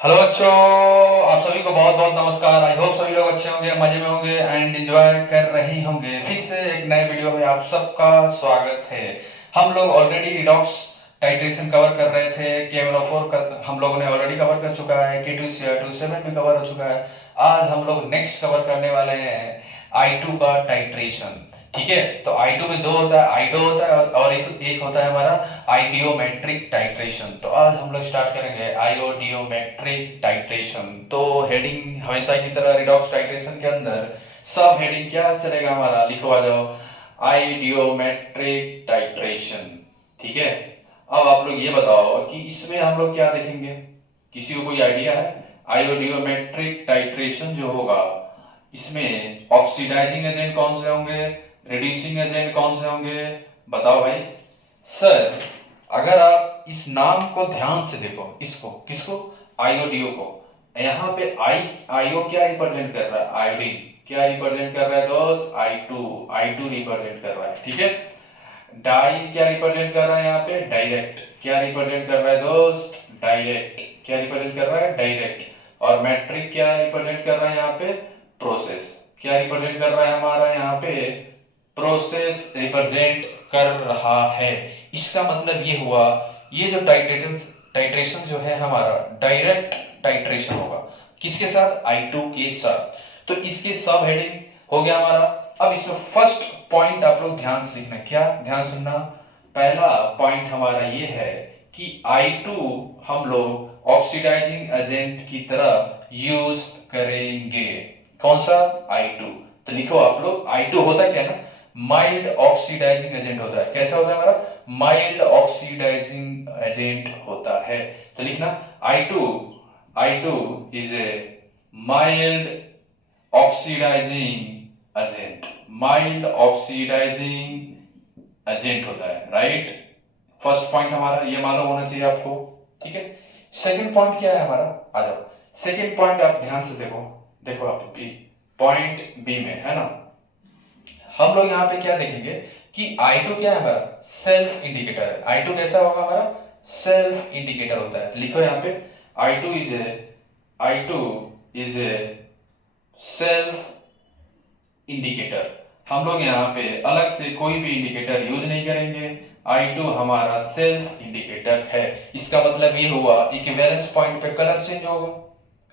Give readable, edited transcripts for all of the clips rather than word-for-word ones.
Hello बच्चों, आप सभी को बहुत बहुत नमस्कार। आई होप सभी लोग अच्छे होंगे, मजे में होंगे एंड एंजॉय कर रहे होंगे। फिर से एक नए वीडियो में आप सबका स्वागत है। हम लोग ऑलरेडी रिडॉक्स टाइट्रेशन कवर कर रहे थे। KMnO4 का हम लोगों ने ऑलरेडी कवर कर चुका है। K2Cr27 भी कवर हो चुका है। आज हम लोग नेक्स्ट कवर करने वाले हैं I2 का टाइट्रेशन। ठीक है, तो I2 में दो होता है, आइडो होता है और एक होता है हमारा आइडियोमेट्रिक टाइट्रेशन। तो आज हम लोग स्टार्ट करेंगे आइडियोमेट्रिक टाइट्रेशन। तो हेडिंग हमेशा की तरह रिडॉक्स टाइट्रेशन के अंदर सब हेडिंग क्या चलेगा हमारा, लिखो आ जाओ, आइडियोमेट्रिक टाइट्रेशन। ठीक है, अब आप लोग ये बताओ कि इसमें हम लोग क्या देखेंगे, किसी को कोई आइडिया है? आइडियोमेट्रिक टाइट्रेशन जो होगा इसमें ऑक्सीडाइजिंग एजेंट कौन से होंगे, रिड्यूसिंग एजेंट कौन से होंगे, बताओ भाई। सर, अगर आप इस नाम को ध्यान से देखो, इसको किसको, आयोडीओ को, यहाँ पे आईओ क्या रिप्रेजेंट कर रहा है, आयोडीन क्या रिप्रेजेंट कर रहा है दोस्त, आई टू रिप्रेजेंट कर रहा है। ठीक है, डाई क्या रिप्रेजेंट कर रहा है, यहाँ पे डायरेक्ट क्या रिप्रेजेंट कर रहा है दोस्त, डायरेक्ट क्या रिप्रेजेंट कर रहा है, डायरेक्ट। और मैट्रिक क्या रिप्रेजेंट कर रहा है यहाँ पे, प्रोसेस क्या रिप्रेजेंट कर रहा है हमारा यहाँ पे, प्रोसेस रिप्रेजेंट कर रहा है। इसका मतलब ये हुआ, ये जो टाइट्रेशन जो है हमारा डायरेक्ट टाइट्रेशन होगा, किसके साथ, I2 के साथ। तो इसके सब हेडिंग हो गया हमारा। अब इसमें फर्स्ट पॉइंट आप लोग ध्यान से लिखना, क्या ध्यान सुनना। पहला पॉइंट हमारा ये है कि I2 हम लोग ऑक्सीडाइजिंग एजेंट की तरह यूज करेंगे। कौन सा, I2। तो लिखो आप लोग, I2 होता क्या ना, माइल्ड ऑक्सीडाइजिंग एजेंट होता है। कैसा होता है हमारा, माइल्ड ऑक्सीडाइजिंग एजेंट होता है। तो लिखना I2 is a mild oxidising agent, mild oxidising agent होता है, राइट। फर्स्ट पॉइंट हमारा ये मालूम होना चाहिए आपको। ठीक है, सेकंड पॉइंट क्या है हमारा, आ जाओ। सेकंड पॉइंट आप ध्यान से देखो, देखो आप बी, पॉइंट बी में है ना, हम लोग यहाँ पे क्या देखेंगे कि I2 क्या है हमारा, सेल्फ इंडिकेटर है। I2 कैसा होगा हमारा, सेल्फ इंडिकेटर होता है। तो लिखो यहाँ पे, I2 is A self indicator. हम लोग यहाँ पे अलग से कोई भी इंडिकेटर यूज नहीं करेंगे, I2 हमारा सेल्फ इंडिकेटर है। इसका मतलब ये हुआ इक्विवेलेंस पॉइंट पे कलर चेंज होगा,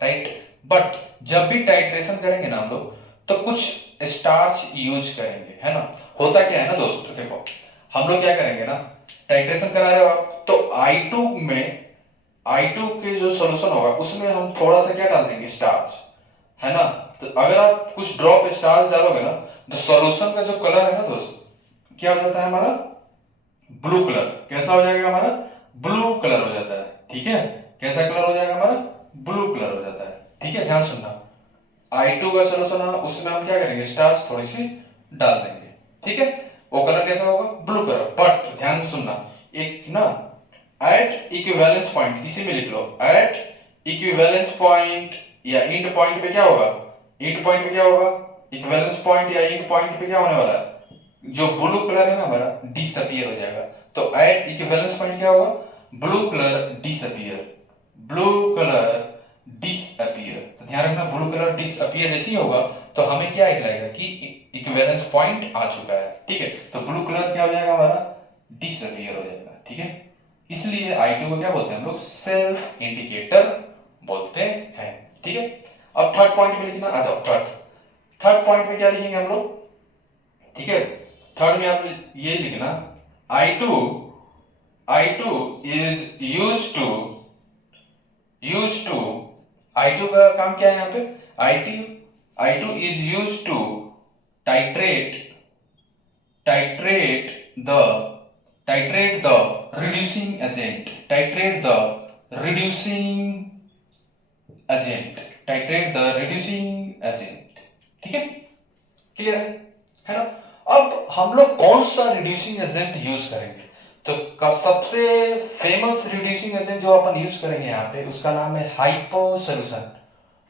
राइट। बट जब भी टाइट्रेशन करेंगे ना हम लोग, तो कुछ स्टार्च यूज करेंगे, है ना। होता क्या है ना दोस्तों, देखो हम लोग क्या करेंगे ना, टाइट्रेशन करा रहे हो आप, तो I2 में, I2 के जो सोल्यूशन होगा उसमें हम थोड़ा सा क्या डाल देंगे, स्टार्च, है ना। तो अगर आप कुछ ड्रॉप स्टार्च डालोगे ना, तो सॉल्यूशन का जो कलर है ना दोस्त, क्या हो जाता है हमारा, ब्लू कलर। कैसा हो जाएगा हमारा, ब्लू कलर हो जाता है। ठीक है, कैसा कलर हो जाएगा हमारा, ब्लू कलर हो जाता है। ठीक है, ध्यान सुनना, I2 का सोल्यूशन है उसमें हम क्या करेंगे, स्टार्च थोड़ी सी डाल देंगे। ठीक है, वो कलर कैसा होगा, ब्लू कलर। बट ध्यान से सुनना, एक ना, एट इक्विवेलेंस पॉइंट, इसी में लिख लो, एट इक्विवेलेंस पॉइंट या इंड पॉइंट पे क्या होगा, इंड पॉइंट पे क्या होगा, इक्विवेलेंस पॉइंट या इंड पॉइंट पे क्या होने वाला है, जो ब्लू कलर है ना हमारा, डिसअपियर हो जाएगा। तो एट इक्विवेलेंस पॉइंट क्या होगा, blue colour disappear, blue colour disappear. तो ध्यान रखना, ब्लू कलर डिसअपियर जैसे ही होगा तो हमें क्या दिखाएगा कि इक्विवेलेंस पॉइंट आ चुका है। ठीक है, तो ब्लू कलर क्या हो जाएगा हमारा, डिसअपियर हो जाएगा। ठीक है, इसलिए I2 को क्या बोलते हैं हम लोग, सेल्फ इंडिकेटर बोलते हैं। ठीक है, अब थर्ड पॉइंट में लिखना, आ जाओ थर्ड पॉइंट में क्या लिखेंगे हम लोग। ठीक है, थर्ड में आप ये लिखना, I2 इज I2 का काम क्या है यहाँ पे, I2 is use to titrate the reducing agent, titrate the reducing agent। ठीक है, क्लियर है ना। अब हम लोग कौन सा रिड्यूसिंग एजेंट यूज करेंगे, तो सबसे फेमस रिड्यूसिंग एजेंट जो अपन यूज करेंगे यहाँ पे, उसका नाम है हाइपो सोल्यूशन,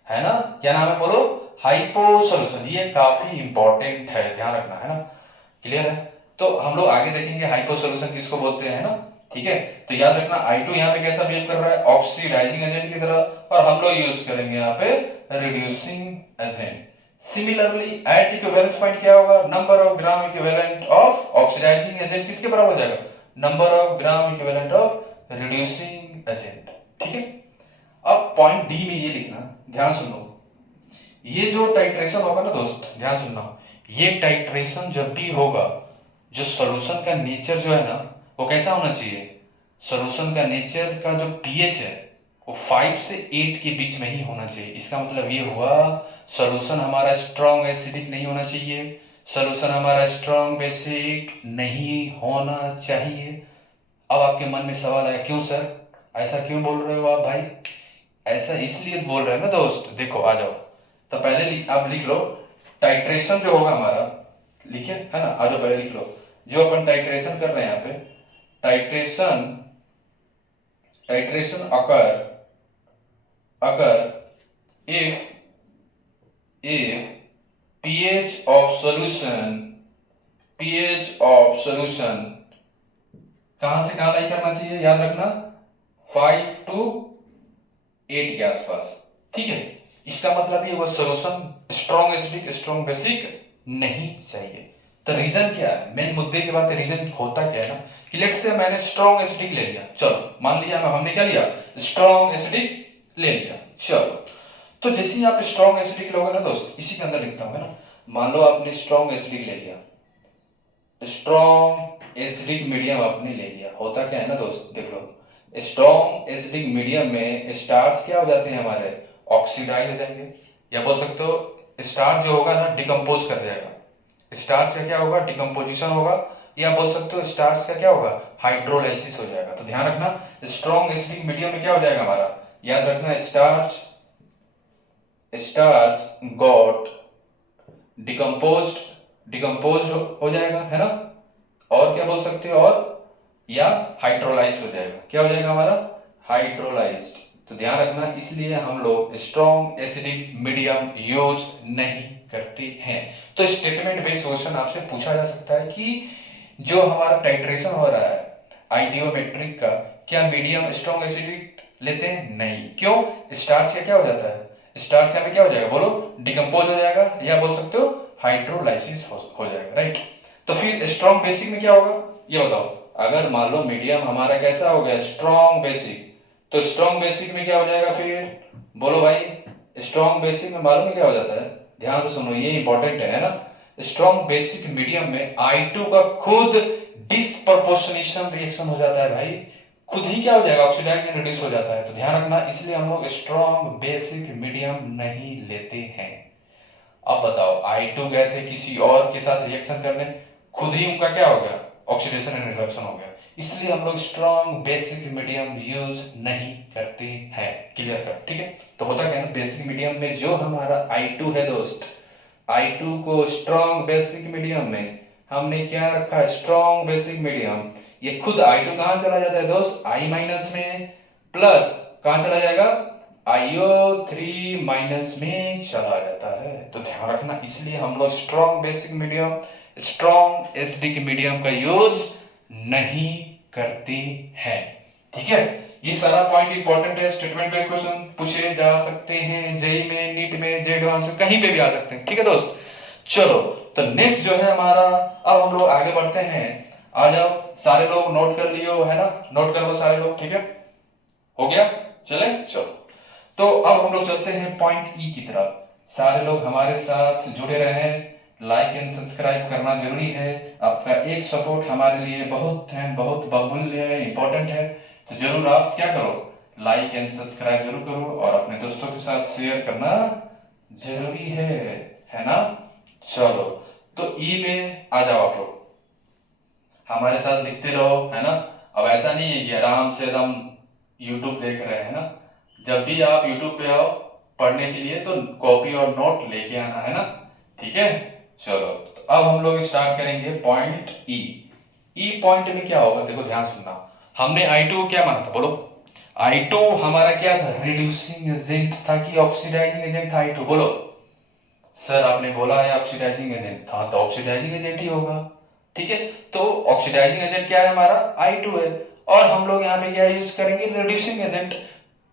है ना। क्या नाम है बोलो, हाइपो सोल्यूशन। ये काफी इंपॉर्टेंट है, ध्यान रखना, है ना। क्लियर है, तो हम लोग आगे देखेंगे हाइपो सोल्यूशन किसको बोलते हैं, ना। ठीक है। तो याद रखना I2 यहाँ पे कैसा बिहेव कर रहा है, ऑक्सीडाइजिंग एजेंट की तरह, और हम लोग यूज करेंगे यहाँ पे reducing agent. Similarly at equivalence point क्या होगा, number of gram equivalent of oxidising agent किसके बराबर हो जाएगा, number of gram equivalent of reducing agent. ठीक है। अब पॉइंट डी में ये लिखना, ध्यान सुनो, ये जो टाइट्रेशन होगा ना दोस्त, ध्यान सुनना, ये टाइट्रेशन जब भी होगा, जो सॉल्यूशन का नेचर जो है ना वो कैसा होना चाहिए, सॉल्यूशन का नेचर का जो पीएच है वो 5 से 8 के बीच में ही होना चाहिए। इसका मतलब ये हुआ सॉल्यूशन हमारा स्ट्रॉन्ग एसिडिक नहीं होना चाहिए, सॉल्यूशन हमारा स्ट्रॉन्ग बेसिक नहीं होना चाहिए। अब आपके मन में सवाल आया, क्यों सर ऐसा क्यों बोल रहे हो आप भाई, ऐसा इसलिए बोल रहे हैं ना दोस्त, देखो आ जाओ, तो पहले आप लिख लो टाइट्रेशन जो होगा हमारा, लिखे है ना, आ जाओ पहले लिख लो, जो अपन टाइट्रेशन कर रहे हैं यहाँ पे, titration occur if pH of solution कहां से कहां लाई करना चाहिए, याद रखना 5 to 8 के आसपास। ठीक है। इसका मतलब ये वो solution strong acidic strong basic नहीं चाहिए। तो रीजन क्या है, मेन मुद्दे के बाद रीजन होता क्या है ना, कि लेट्स से मैंने स्ट्रॉन्ग एसिडिक ले लिया, चलो मान लिया हमने क्या लिया, स्ट्रॉन्ग एसिडिक ले लिया, चलो। तो जैसे ही आप स्ट्रॉन्ग एसिडिक लोगे ना दोस्त, इसी के अंदर लिखता हूं ना, मान लो आपने स्ट्रॉन्ग एसिडिक ले लिया, स्ट्रॉन्ग एसिडिक मीडियम आपने ले लिया, होता क्या है ना दोस्त, देख लो स्ट्रॉन्ग एसिडिक मीडियम में स्टार्च क्या हो जाते हैं हमारे, ऑक्सीडाइज हो जाएंगे, या बोल सकते हो स्टार्च जो होगा ना डिकम्पोज कर जाएगा, स्टार्च का क्या होगा, डिकम्पोजिशन होगा, या बोल सकते हो स्टार्च का क्या होगा, हाइड्रोलाइसिस हो जाएगा। तो ध्यान रखना स्ट्रॉन्ग एसिडिक मीडियम में क्या हो जाएगा हमारा, याद रखना स्टार्च गॉट डिकम्पोज हो जाएगा, है ना, और क्या बोल सकते हो, और या हाइड्रोलाइज हो जाएगा, क्या हो जाएगा हमारा, हाइड्रोलाइज्ड। तो ध्यान रखना, इसलिए हम लोग स्ट्रॉन्ग एसिडिक मीडियम यूज नहीं करते हैं। तो स्टेटमेंट बेस्ड क्वेश्चन आपसे पूछा जा सकता है कि जो हमारा टाइट्रेशन हो रहा है आइडियोमेट्रिक का, क्या मीडियम स्ट्रॉन्ग एसिडिक लेते हैं, नहीं, क्यों, स्टार्च का क्या हो जाता है, स्टार्च यहाँ पे क्या हो जाएगा, बोलो डिकम्पोज हो जाएगा, या बोल सकते हो हाइड्रोलाइसिस हो जाएगा, राइट। तो फिर स्ट्रॉन्ग बेसिक में क्या होगा, ये बताओ, अगर मान लो मीडियम हमारा कैसा हो गया, स्ट्रॉन्ग बेसिक, तो स्ट्रॉन्ग बेसिक में क्या हो जाएगा, फिर बोलो भाई, स्ट्रॉन्ग बेसिक में मालूम है क्या हो जाता है, ध्यान से सुनो, ये इंपॉर्टेंट है ना, स्ट्रॉन्ग बेसिक मीडियम में I2 का खुद डिस्प्रपोर्शनेशन रिएक्शन हो जाता है भाई, खुद ही क्या हो जाएगा, ऑक्सीडाइज रिड्यूस हो जाता है। तो ध्यान रखना, इसलिए हम लोग स्ट्रॉन्ग बेसिक मीडियम नहीं लेते हैं। अब बताओ I2 गए थे किसी और के साथ रिएक्शन करने, खुद ही उनका क्या हो गया, ऑक्सीडेशन एंड रिडक्शन हो गया, इसलिए हम लोग स्ट्रॉन्ग बेसिक मीडियम यूज नहीं करते हैं। क्लियर कर, ठीक है। तो होता क्या है, बेसिक मीडियम में जो हमारा I2 है दोस्त, I2 को स्ट्रॉन्ग बेसिक मीडियम में हमने क्या रखा है, स्ट्रॉन्ग बेसिक मीडियम, ये खुद I2 कहां चला जाता है दोस्त, I माइनस में, प्लस कहां चला जाएगा, IO3 माइनस में चला जाता है। तो ध्यान रखना, इसलिए हम लोग strong basic medium strong acidic medium का यूज नहीं करते हैं। ठीक है, ये सारा पॉइंट इंपॉर्टेंट है, स्टेटमेंट पे क्वेश्चन पूछे जा सकते हैं, जेई में, नीट में, जे एडवांस में, कहीं पे भी आ सकते हैं। ठीक है दोस्त, चलो तो नेक्स्ट जो है हमारा, अब हम लोग आगे बढ़ते हैं, आ जाओ सारे लोग नोट कर लियो, है ना, नोट कर लो सारे लोग, ठीक है, हो गया, चले चलो। तो अब हम लोग चलते हैं पॉइंट ई की तरफ, सारे लोग हमारे साथ जुड़े रहे, लाइक एंड सब्सक्राइब करना जरूरी है, आपका एक सपोर्ट हमारे लिए बहुत बहुमूल्य है, इंपॉर्टेंट है। तो जरूर आप क्या करो, लाइक एंड सब्सक्राइब जरूर करो, और अपने दोस्तों के साथ शेयर करना जरूरी है ना। चलो तो ई में आ जाओ, आप लोग हमारे साथ लिखते रहो, है ना। अब ऐसा नहीं है कि आराम से एकदम यूट्यूब देख रहे हैं ना, जब भी आप यूट्यूब पे आओ पढ़ने के लिए तो कॉपी और नोट लेके आना, है ना, ठीक है। चलो तो अब हम लोग स्टार्ट करेंगे पॉइंट ई। ई पॉइंट में क्या होगा, देखो ध्यान सुनना, हमने I2 को क्या माना था, बोलो I2 हमारा क्या था, रिड्यूसिंग एजेंट था कि ऑक्सीडाइजिंग एजेंट था I2, बोलो सर, आपने बोला है ऑक्सीडाइजिंग एजेंट था, तो ऑक्सीडाइजिंग एजेंट ही होगा, ठीक है। तो ऑक्सीडाइजिंग एजेंट क्या है हमारा, I2 है, और हम लोग यहाँ पे क्या यूज करेंगे, रिड्यूसिंग एजेंट।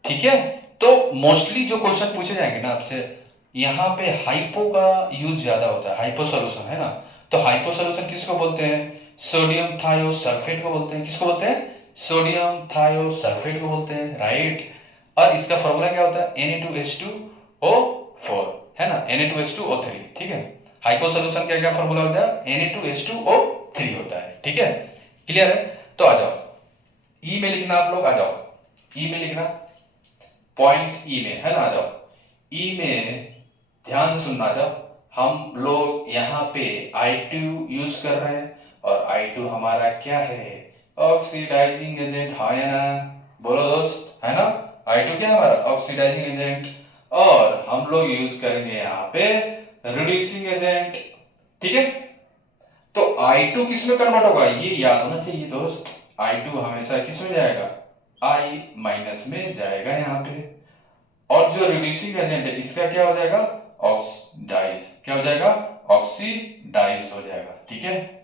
ठीक है, तो मोस्टली जो क्वेश्चन पूछे जाएंगे ना आपसे, यहाँ पे हाइपो का यूज ज्यादा होता है, हाइपो सोल्यूशन है ना। तो हाइपो सोल्यूशन किसको बोलते हैं, सोडियम थायोसल्फेट को बोलते हैं। किसको बोलते हैं, सोडियम थायोसल्फेट को बोलते हैं, राइट। और इसका फॉर्मूला क्या होता है, Na2H2O4 है ना, Na2H2O3। ठीक है, हाइपो सोल्यूशन का क्या फॉर्मूला होता है, Na2H2O3 होता है। ठीक है, क्लियर है। तो आ जाओ ई में लिखना, आप लोग आ जाओ ई में लिखना, पॉइंट ई में है ना, आ जाओ ई में ध्यान से सुनना। आ जाओ, हम लोग यहाँ पे I2 यूज कर रहे हैं, और I2 हमारा क्या है, ऑक्सीडाइजिंग एजेंट है ना, बोलो दोस्त, है ना। I2 क्या है हमारा, ऑक्सीडाइजिंग एजेंट, और हम लोग यूज करेंगे यहाँ पे रिड्यूसिंग एजेंट। ठीक है, तो I2 किस में कन्वर्ट होगा, ये याद होना चाहिए दोस्त। I2 हमेशा किस में जाएगा, I माइनस में जाएगा यहाँ पे। और जो रिड्यूसिंग एजेंट है इसका क्या हो जाएगा, ऑक्सीडाइज, क्या हो जाएगा, ऑक्सीडाइज हो जाएगा। ठीक है,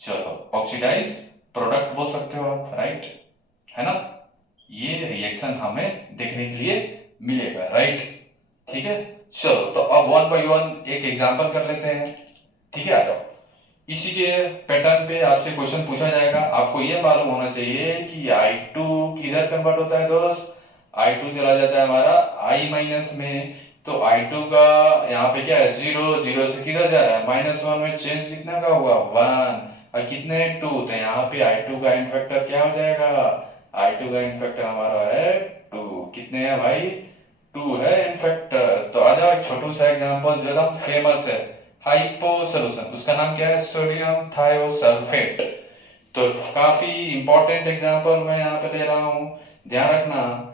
चलो ऑक्सीडाइज प्रोडक्ट बोल सकते हो आप, राइट, है ना। ये रिएक्शन हमें देखने के लिए मिलेगा, राइट। ठीक है, चलो तो अब 1 by 1 एक एग्जांपल कर लेते हैं। ठीक है, आ जाओ, इसी के पैटर्न पे आपसे क्वेश्चन पूछा जाएगा। आपको ये मालूम होना चाहिए कि I2 किधर कन्वर्ट होता है दोस्त, I2 चला जाता है हमारा I माइनस में। तो I2 का यहाँ पे क्या है, 0, 0 से किधर जा रहा है, -1 में चेंज कितना का हुआ, 1, और कितने 2, तो यहाँ पे I2 का इन फैक्टर क्या हो जाएगा, I2 का इन फैक्टर हमारा है 2। कितने हैं भाई, 2 है इन फैक्टर। तो आ जाओ एक छोटू सा एग्जांपल जो एकदम फेमस है, हाइपो सोल्यूशन, उसका नाम क्या है, सोडियम थायोसल्फेट। तो काफी इंपॉर्टेंट एग्जांपल मैं यहाँ पे ले रहा हूँ, ध्यान रखना।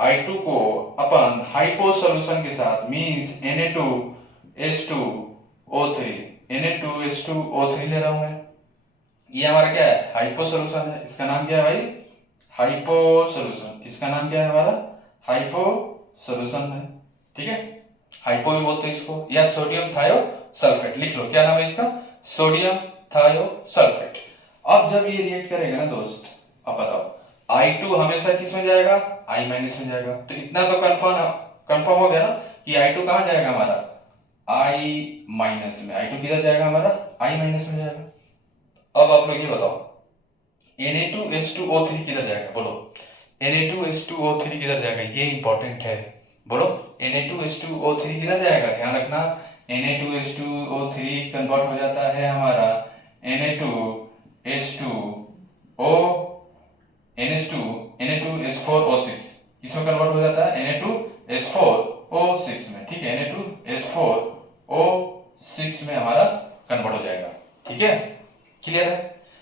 I2 को अपन हाइपो सोल्यूशन के साथ मींस Na2H2O3 ले रहा हूं मैं। ये हमारा क्या है, हाइपो सोल्यूशन है, इसका नाम क्या है भाई, हाइपो सोल्यूशन। इसका नाम क्या है हमारा, हाइपो सोल्यूशन है। ठीक है, हाइपो भी बोलते हैं इसको, या सोडियम थायोसल्फेट लिख लो, क्या नाम है इसका, सोडियम थायोसल्फेट। अब जब ये रिएक्ट करेगा ना दोस्त, अब बताओ I2 हमेशा किस में जाएगा, I माइनस में जाएगा। तो इतना तो कंफर्म हो गया ना कि I2 कहां जाएगा हमारा, I माइनस में। I2 किधर जाएगा हमारा, I माइनस में जाएगा। अब आप लोग ये बताओ Na2H2O3 किधर जाएगा, बोलो Na2H2O3 किधर जाएगा, ये इंपॉर्टेंट है, बोलो Na2H2O3 किधर जाएगा, ध्यान रखना। Na2H2O3 कन्वर्ट हो जाता है हमारा Na2H4O6, इसमें कन्वर्ट हो जाता है Na2H4O6 में। ठीक है, Na2H4O6 में हमारा कन्वर्ट हो जाएगा। ठीक है, क्लियर है।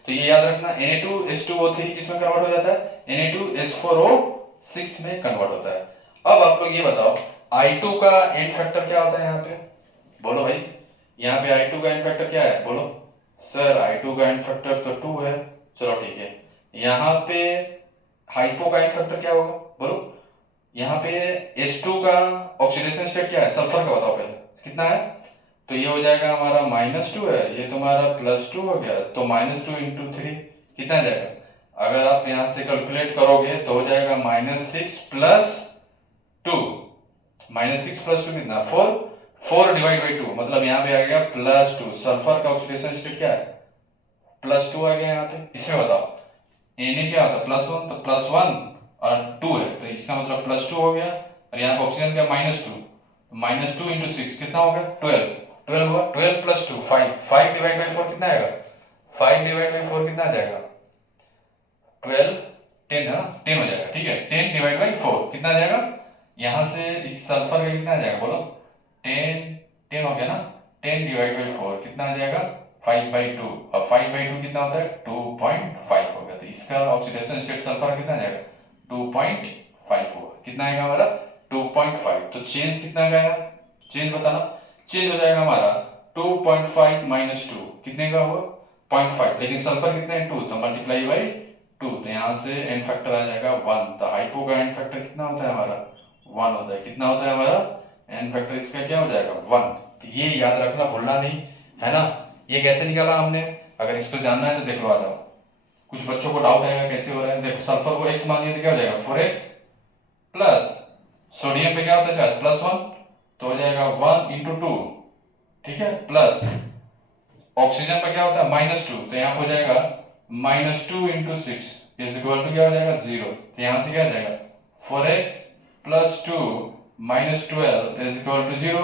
तो ये याद रखना, Na2H2O3 किस में कन्वर्ट हो जाता है, Na2H4O6 में कन्वर्ट होता है। अब आप लोग ये बताओ I2 का एंड फैक्टर क्या होता है यहाँ पे, बोलो भाई, यहाँ पे I2 का एंड फैक्टर क्या है, बोलो सर I2 का एंड फैक्टर तो 2 है। चलो ठीक है, यहाँ पे हाइपो का एंड फैक्टर क्या होगा, बोलो। यहाँ पे H2 का ऑक्सीडेशन स्टेट क्या है, सल्फर का बताओ पहले कितना है। तो ये हो जाएगा हमारा -2 है, ये तुम्हारा +2 हो गया, तो -2 × 3 कितना आ जाएगा। अगर आप यहाँ से कैलकुलेट करोगे तो हो जाएगा -6 + 2, -6 + 2 कितना, 4/2, मतलब यहाँ पे आ गया +2। सल्फर का ऑक्सीडेशन स्टेट क्या है, +2 आ गया यहाँ पे। इसमें बताओ Na क्या होता है, +1, तो +1 और 2 है, तो इसका मतलब +2 हो गया। और यहाँ पे ऑक्सीजन क्या, -2, -2 × 6 कितना हो गया, 12 हुआ। 12 + 2 5, 5/4 कितना आएगा, 5/4 कितना आ जाएगा, 12, 10 है ना, 10 हो जाएगा। ठीक है, 10/4 कितना आ जाएगा, यहाँ से इस सल्फर का कितना आ जाएगा, बोलो 10 हो गया ना, 10/4 कितना आ जाएगा, 5/2, और 5/2 कितना होता है, 2.5 हो गया। तो इसका ऑक्सीडेशन स्टेट सल्फर कितना आ जाएगा, 2.5 होगा। कितना आएगा हमारा, 2.5। तो चेंज कितना गया, चेंज बताना। चेंज हो जाएगा हमारा 2.5 - 2 कितने का होगा, 0.5, लेकिन सल्फर कितने है, 2, तो मल्टीप्लाई बाई 2, तो यहाँ से एन फैक्टर आ जाएगा 1। तो हाइपो का एन फैक्टर कितना होता है हमारा, 1 होता है। कितना होता है हमारा एन फैक्टर, इसका क्या हो जाएगा, 1। तो ये याद रखना, भूलना नहीं, है ना। ये कैसे निकाला हमने, अगर इसको जानना है तो देख लो, आ जाओ कुछ बच्चों को डाउट आएगा कैसे हो रहा है। देखो सल्फर को x मान लिया तो क्या हो जाएगा 4x प्लस सोडियम पे क्या होता है चार्ज +1 तो हो जाएगा 1 × 2, ठीक है, प्लस ऑक्सीजन पे क्या होता है -2 तो यहाँ पे हो जाएगा -2 × 6 इज इक्वल टू क्या हो जाएगा 0। तो यहाँ से क्या हो जाएगा 4x + 2 - 12 is equal to 0।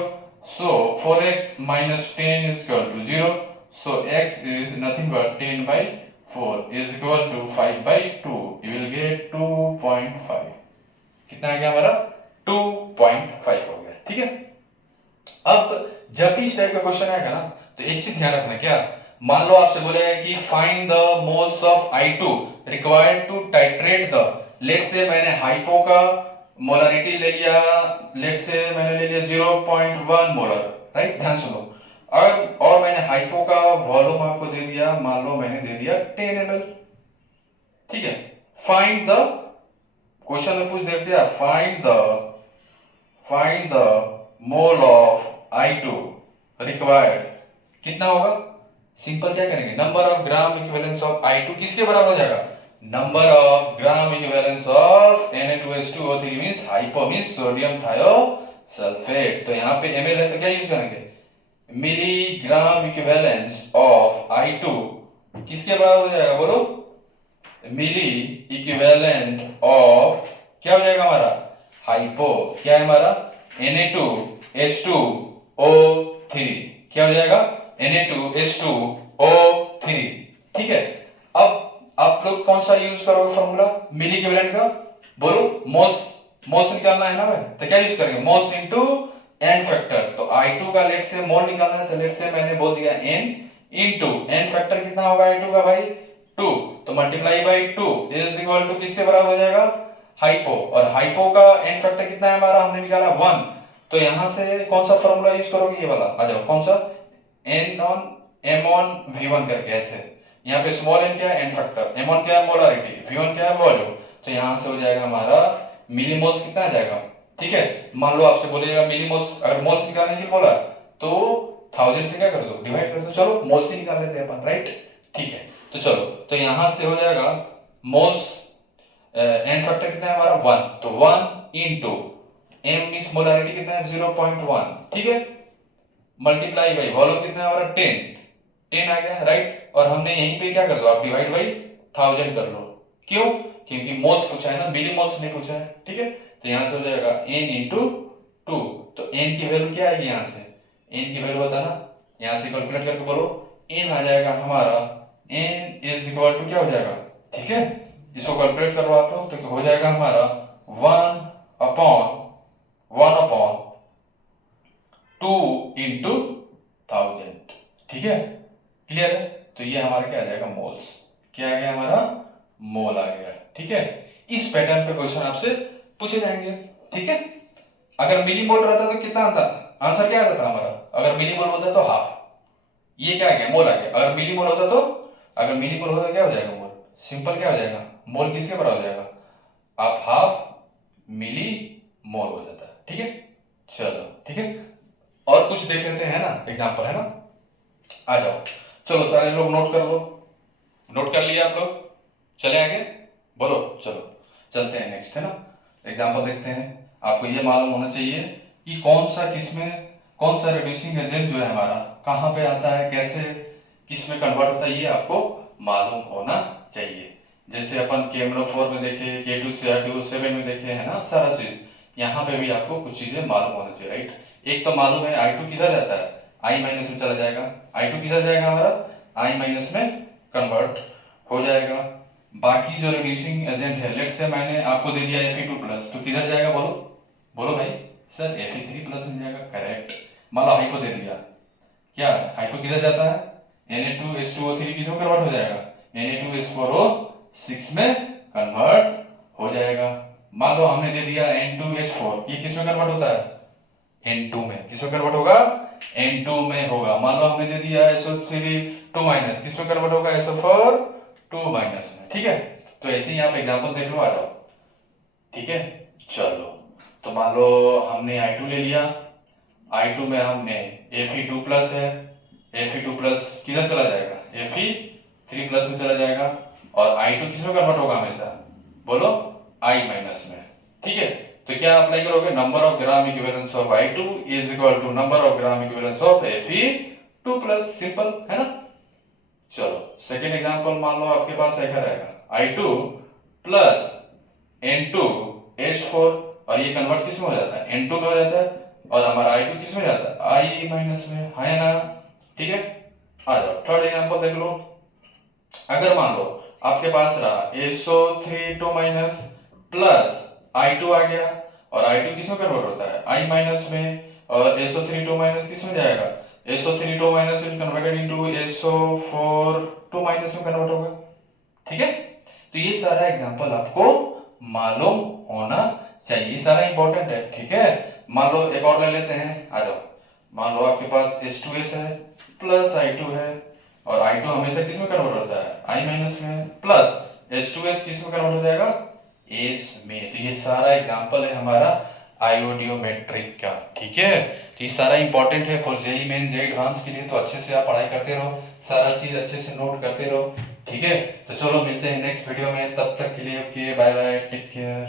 So 4x - 10 is equal to 0. So x is nothing but 10/4 is equal to 5/2. You will get 2.5. कितना आ गया हमारा 2.5 हो गया, ठीक है। अब जब भी इस टाइप का क्वेश्चन आएगा ना तो एक चीज ध्यान रखना, क्या मान लो आपसे बोलेगा कि find the moles of I2 required to titrate the, let's say मैंने हाइपो का मोलरिटी ले लिया, लेट्स से मैंने ले लिया 0.1 मोलर, राइट, ध्यान सुनो। और मैंने हाइपो का वॉल्यूम आपको दे दिया, मान लो मैंने दे दिया 10 ml, ठीक है। फाइंड द, क्वेश्चन में पूछ दिया find the mole of I2 required, कितना होगा, सिंपल क्या करेंगे, number of gram equivalence of I2 किसके बराबर हो जाएगा, number of gram equivalence of Na2H2O3 means hypo means sodium thiosulphate. तो यहाँ पे ml है तो क्या यूज करेंगे, मिलीग्राम इक्विवेलेंस ऑफ I2 किसके बराबर हो जाएगा, बोलो, मिली इक्विवेलेंट ऑफ क्या हो जाएगा हमारा हाइपो, क्या है हमारा Na2H2O3, क्या हो जाएगा Na2H2O3, ठीक है। अब आप लोग कौन सा यूज करोगे फॉर्मूला मिली इक्विवेलेंट का, बोलो, मोल्स निकालना है ना भाई, तो क्या यूज करेंगे, मोल्स इनटू n फैक्टर। तो I2 का लेट से मोल निकालना है तो लेट से मैंने बोल दिया n इनटू n फैक्टर कितना होगा I2 का भाई 2, तो multiply by 2 is equal to किससे बराबर हो जाएगा हाइपो, और हाइपो का n फैक्टर कितना है हमारा, हमने निकाला 1। तो यहां से कौन सा फॉर्मूला यूज करोगे, ये वाला, आ जाओ, कौन सा, n/m/v1 करके, ऐसे। यहाँ पे स्मॉल n क्या है n फैक्टर, m1 क्या है मोलरिटी, v1 क्या है वॉल्यूम। तो यहां से हो जाएगा हमारा मिलीमोल्स कितना आ जाएगा, ठीक है। मान लो आपसे बोलेगा मिलीमोल्स, अगर मोल्स निकालने के लिए बोला तो 1000 से क्या कर दो, डिवाइड कर दो, चलो मोल्स ही निकाल लेते हैं अपन, राइट, ठीक है। तो चलो, तो यहां से हो जाएगा मोल्स, n फैक्टर कितना है हमारा 1, तो 1 इनटू m मींस मोलरिटी कितना है 0.1, ठीक है, मल्टीप्लाई बाय वॉल्यूम कितना है हमारा 10 आ गया, राइट। और हमने यहीं पे क्या कर दो, आप डिवाइड बाय 1000 कर लो, क्यों, क्योंकि मोल्स पूछा है ना, मिलीमोल्स नहीं पूछा है, ठीक है। तो यहां से हो जाएगा n × 2, तो n की वैल्यू क्या आएगी, यहां से n की वैल्यू बता ना, यहां से कैलकुलेट करके बोलो, n आ जाएगा हमारा n इज इक्वल टू क्या हो जाएगा, ठीक है, इसको कैलकुलेट करो आप लोग, तो हो जाएगा हमारा 1/2 × 1000, ठीक है, क्लियर है। तो ये हमारा क्या आ जाएगा मोल्स, क्या आ गया हमारा मोल आ गया, ठीक है। इस पैटर्न पे क्वेश्चन आपसे पूछे जाएंगे, ठीक है। अगर मिली मोल रहता तो कितना आता, आंसर क्या आता था हमारा, अगर मिली मोल होता तो हाफ, ये क्या आ गया मोल आ गया। अगर मिली मोल होता तो, अगर मिली मोल होता क्या हो जाएगा मोल, सिंपल क्या हो जाएगा, मोल किसके बराबर हो जाएगा, आप हाफ मिली मोल हो जाता है, ठीक है। चलो, ठीक है, और कुछ देख लेते हैं ना, एग्जांपल है ना, आ जाओ, चलो सारे लोग नोट कर लो, नोट कर लिया आप लोग, चले आगे, बोलो, चलो चलते हैं नेक्स्ट, है ना, एग्जांपल देखते हैं। आपको ये मालूम होना चाहिए कि कौन सा किसमें, कौन सा रिड्यूसिंग एजेंट जो है हमारा कहाँ पे आता है, कैसे किसमें कन्वर्ट होता है, ये आपको मालूम होना चाहिए। जैसे अपन KMnO4 में देखे, K2CR2O7 में देखे, है ना, सारा चीज यहाँ पे भी आपको कुछ चीजें मालूम होना चाहिए, राइट। एक तो मालूम है I2 किधर जाता है, I- में चला जाएगा, I2 किधर जाएगा हमारा I- में कन्वर्ट हो जाएगा। बाकी जो रिड्यूसिंग एजेंट है, लेट्स से मैंने आपको दे दिया Fe2+, तो किधर जाएगा, बोलो, बोलो भाई, सर Fe3+ मिल जाएगा, करेक्ट। मान लो हाइपो दे दिया, क्या हाइपो किधर जाता है, Na2H2O3 किसमें कन्वर्ट हो जाएगा, Na2H4O6 में कन्वर्ट हो जाएगा। मान लो हमने दे दिया N2H4, ये किसमें कन्वर्ट होता है, N2 में, किसमें कन्वर्ट होगा, N2 में होगा। मान लो हमने दे दिया SO3 2-, किसमें कन्वर्ट होगा, SO4 2- में, ठीक है। तो ऐसे ही आप एग्जांपल देख लो, आ जाओ, ठीक है। चलो, तो मान लो हमने I2 ले लिया, I2 में हमने Fe2+ है, Fe2+ किधर चला जाएगा, Fe3+ में चला जाएगा, और I2 किस में कन्वर्ट होगा हमेशा, बोलो I माइनस में। ठीक है, तो क्या अप्लाई करोगे, number of gram equivalence of I2 is equal to number of gram equivalence of Fe2 plus, simple है ना। चलो सेकेंड एग्जांपल मान लो आपके पास ऐसा रहेगा I2 प्लस N2H4, और ये कन्वर्ट किस में हो जाता है, N2 में हो जाता है, और हमारा I2 किस में जाता है, I माइनस में, है ना। ठीक है, आ जाओ थर्ड एग्जांपल देख लो। अगर मान लो आपके पास रहा SO3 माइनस प्लस I2 आ गया, और I2 किस में कन्वर्ट होता है, I माइनस में, और SO3 माइनस किस में जाएगा, SO3 minus is converted into SO4 minus में कन्वर्ट होगा। ठीक है, तो ये सारा एग्जांपल आपको मालूम होना चाहिए, सारा इंपॉर्टेंट है। ठीक है, मान लो एक और ले लेते हैं, आ जाओ। मान लो आपके पास H2S है प्लस I2 है, और I2 हमेशा किस में कन्वर्ट होता है, I माइनस में, प्लस H2S किस में कन्वर्ट हो जाएगा, S में। तो ये सारा एग्जांपल है हमारा आयोडियोमेट्रिक का। ठीक है, तो ये सारा इंपॉर्टेंट है for JEE main JEE advance के लिए, तो अच्छे से आप पढ़ाई करते रहो, सारा चीज अच्छे से नोट करते रहो। ठीक है, तो चलो मिलते हैं नेक्स्ट वीडियो में, तब तक के लिए okay, bye bye, take care.